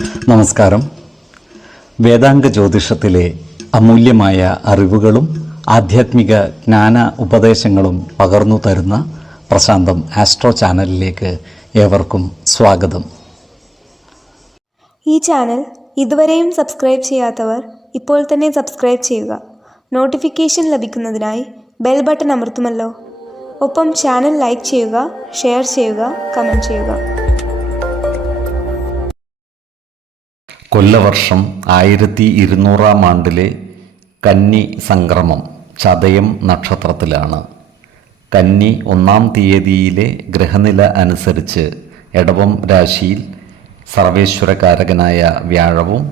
നമസ്കാരം. വേദാംഗ ജ്യോതിഷത്തിലെ അമൂല്യമായ അറിവുകളും ആധ്യാത്മിക ജ്ഞാന ഉപദേശങ്ങളും പകർന്നു തരുന്ന പ്രശാന്തം ആസ്ട്രോ ചാനലിലേക്ക് ഏവർക്കും സ്വാഗതം. ഈ ചാനൽ ഇതുവരെയും സബ്സ്ക്രൈബ് ചെയ്യാത്തവർ ഇപ്പോൾ തന്നെ സബ്സ്ക്രൈബ് ചെയ്യുക. നോട്ടിഫിക്കേഷൻ ലഭിക്കുന്നതിനായി ബെൽ ബട്ടൺ അമർത്തുമല്ലോ. ഒപ്പം ചാനൽ ലൈക്ക് ചെയ്യുക, ഷെയർ ചെയ്യുക, കമൻറ്റ് ചെയ്യുക. കൊല്ലവർഷം 1200 ആണ്ടിലെ കന്നി സംക്രമം ചതയം നക്ഷത്രത്തിലാണ്. കന്നി 1-ാം തീയതിയിലെ ഗ്രഹനില അനുസരിച്ച് എടവം രാശിയിൽ സർവേശ്വരകാരകനായ വ്യാഴവും,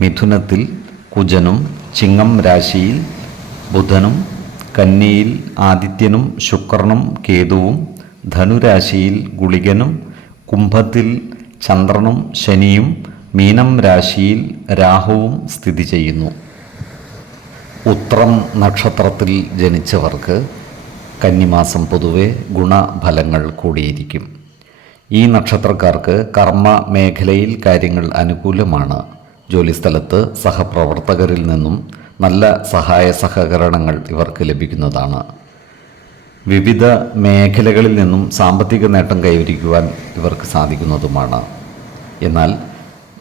മിഥുനത്തിൽ കുജനും, ചിങ്ങം രാശിയിൽ ബുധനും, കന്നിയിൽ ആദിത്യനും ശുക്രനും കേതുവും, ധനുരാശിയിൽ ഗുളികനും, കുംഭത്തിൽ ചന്ദ്രനും ശനിയും, മീനം രാശിയിൽ രാഹുവും സ്ഥിതി ചെയ്യുന്നു. ഉത്രം നക്ഷത്രത്തിൽ ജനിച്ചവർക്ക് കന്നിമാസം പൊതുവെ ഗുണഫലങ്ങൾ കൂടിയിരിക്കും. ഈ നക്ഷത്രക്കാർക്ക് കർമ്മ മേഖലയിൽ കാര്യങ്ങൾ അനുകൂലമാണ്. ജോലിസ്ഥലത്ത് സഹപ്രവർത്തകരിൽ നിന്നും നല്ല സഹായ സഹകരണങ്ങൾ ഇവർക്ക് ലഭിക്കുന്നതാണ്. വിവിധ മേഖലകളിൽ നിന്നും സാമ്പത്തിക നേട്ടം കൈവരിക്കുവാൻ ഇവർക്ക് സാധിക്കുന്നതുമാണ്. എന്നാൽ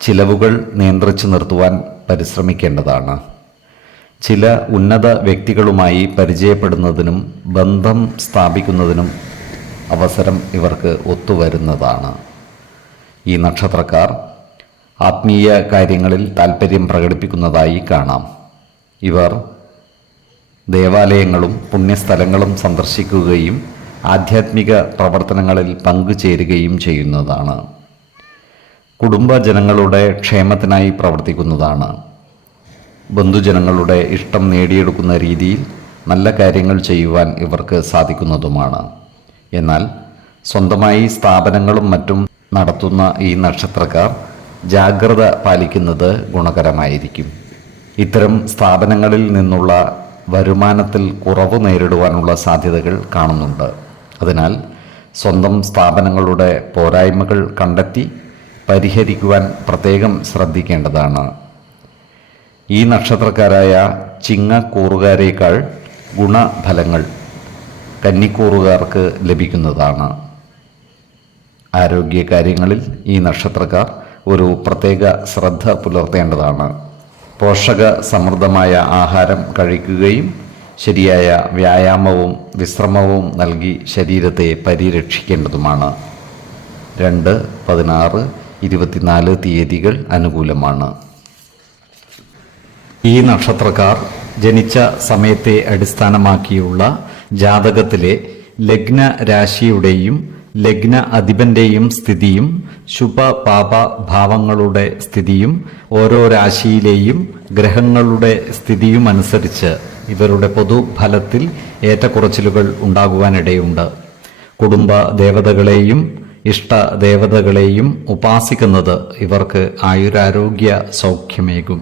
ചിലവുകൾ നിയന്ത്രിച്ചു നിർത്തുവാൻ പരിശ്രമിക്കേണ്ടതാണ്. ചില ഉന്നത വ്യക്തികളുമായി പരിചയപ്പെടുന്നതിനും ബന്ധം സ്ഥാപിക്കുന്നതിനും അവസരം ഇവർക്ക് ഒത്തുവരുന്നതാണ്. ഈ നക്ഷത്രക്കാർ ആത്മീയ കാര്യങ്ങളിൽ താൽപ്പര്യം പ്രകടിപ്പിക്കുന്നതായി കാണാം. ഇവർ ദേവാലയങ്ങളും പുണ്യസ്ഥലങ്ങളും സന്ദർശിക്കുകയും ആധ്യാത്മിക പ്രവർത്തനങ്ങളിൽ പങ്കുചേരുകയും ചെയ്യുന്നതാണ്. കുടുംബജനങ്ങളുടെ ക്ഷേമത്തിനായി പ്രവർത്തിക്കുന്നതാണ്. ബന്ധുജനങ്ങളുടെ ഇഷ്ടം നേടിയെടുക്കുന്ന രീതിയിൽ നല്ല കാര്യങ്ങൾ ചെയ്യുവാൻ ഇവർക്ക് സാധിക്കുന്നതുമാണ്. എന്നാൽ സ്വന്തമായി സ്ഥാപനങ്ങളും മറ്റും നടത്തുന്ന ഈ നക്ഷത്രക്കാർ ജാഗ്രത പാലിക്കുന്നത് ഗുണകരമായിരിക്കും. ഇത്തരം സ്ഥാപനങ്ങളിൽ നിന്നുള്ള വരുമാനത്തിൽ കുറവ് നേരിടുവാനുള്ള സാധ്യതകൾ കാണുന്നുണ്ട്. അതിനാൽ സ്വന്തം സ്ഥാപനങ്ങളുടെ പോരായ്മകൾ കണ്ടെത്തി പരിഹരിക്കുവാൻ പ്രത്യേകം ശ്രദ്ധിക്കേണ്ടതാണ്. ഈ നക്ഷത്രക്കാരായ ചിങ്ങക്കൂറുകാരേക്കാൾ ഗുണഫലങ്ങൾ കന്നിക്കൂറുകാർക്ക് ലഭിക്കുന്നതാണ്. ആരോഗ്യകാര്യങ്ങളിൽ ഈ നക്ഷത്രക്കാർ ഒരു പ്രത്യേക ശ്രദ്ധ പുലർത്തേണ്ടതാണ്. പോഷക സമൃദ്ധമായ ആഹാരം കഴിക്കുകയും ശരിയായ വ്യായാമവും വിശ്രമവും നൽകി ശരീരത്തെ പരിരക്ഷിക്കേണ്ടതുമാണ്. 2, 16, 24 തീയതികൾ അനുകൂലമാണ്. ഈ നക്ഷത്രക്കാർ ജനിച്ച സമയത്തെ അടിസ്ഥാനമാക്കിയുള്ള ജാതകത്തിലെ ലഗ്ന രാശിയുടെയും ലഗ്ന അധിപന്റെയും സ്ഥിതിയും ശുഭ പാപ ഭാവങ്ങളുടെ സ്ഥിതിയും ഓരോ രാശിയിലെയും ഗ്രഹങ്ങളുടെ സ്ഥിതിയും അനുസരിച്ച് ഇവരുടെ പൊതുഫലത്തിൽ ഏറ്റക്കുറച്ചിലുകൾ ഉണ്ടാകുവാനിടയുണ്ട്. കുടുംബ ദേവതകളെയും ഇഷ്ടദേവതകളെയും ഉപാസിക്കുന്നത് ഇവർക്ക് ആയുരാരോഗ്യ സൗഖ്യമേകും.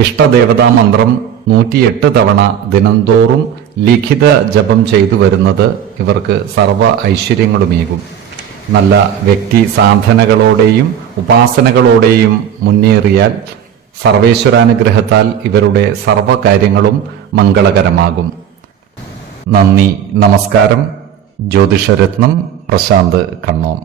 ഇഷ്ടദേവതാ മന്ത്രം 108 തവണ ദിനംതോറും ലിഖിത ജപം ചെയ്തു വരുന്നത് ഇവർക്ക് സർവ്വ ഐശ്വര്യങ്ങളുമേകും. നല്ല വ്യക്തി സാധനകളോടെയും ഉപാസനകളോടെയും മുന്നേറിയാൽ സർവേശ്വരാനുഗ്രഹത്താൽ ഇവരുടെ സർവ്വകാര്യങ്ങളും മംഗളകരമാകും. നന്ദി, നമസ്കാരം. ജ്യോതിഷരത്നം പ്രശാന്ത് കണ്ണോം.